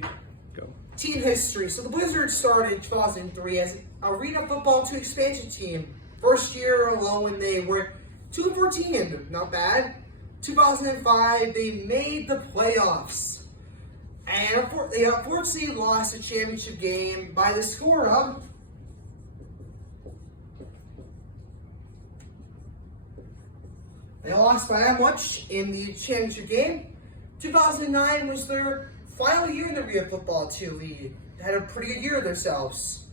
Go. Team history. So the Blizzards started in 2003 as Arena Football 2 expansion team. First year alone when they were 2-14, not bad. 2005, they made the playoffs. And they unfortunately lost the championship game by the score of they lost by that much in the championship game. 2009 was their final year in the Arena Football 2 league. They had a pretty good year themselves.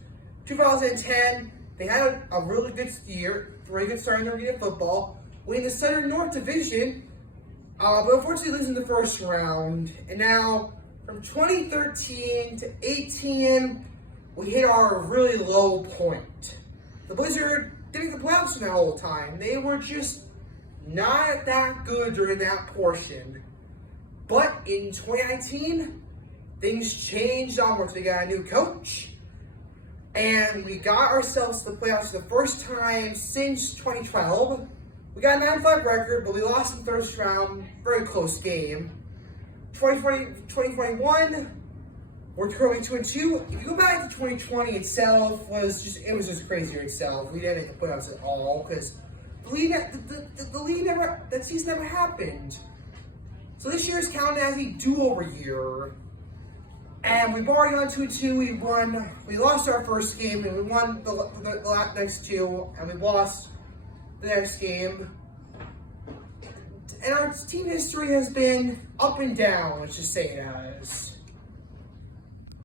2010, they had a really good year, very good start in the Arena Football, winning the Southern North Division, but unfortunately losing the first round. And now, from 2013 to 18, we hit our really low point. The Blizzard didn't get the playoffs in that whole time. They were just not that good during that portion. But in 2019, things changed onwards. We got a new coach, and we got ourselves to the playoffs for the first time since 2012. We got a 9-5 record, but we lost in the first round. Very close game. 2021, we're currently 2-2. If you go back to 2020 itself, it was just crazier itself. We didn't make the playoffs at all because that season never happened. So this year is counted as a do-over year. And we've already gone 2-2. We lost our first game, and we won the next two, and we lost the next game. And our team history has been up and down, let's just say it has.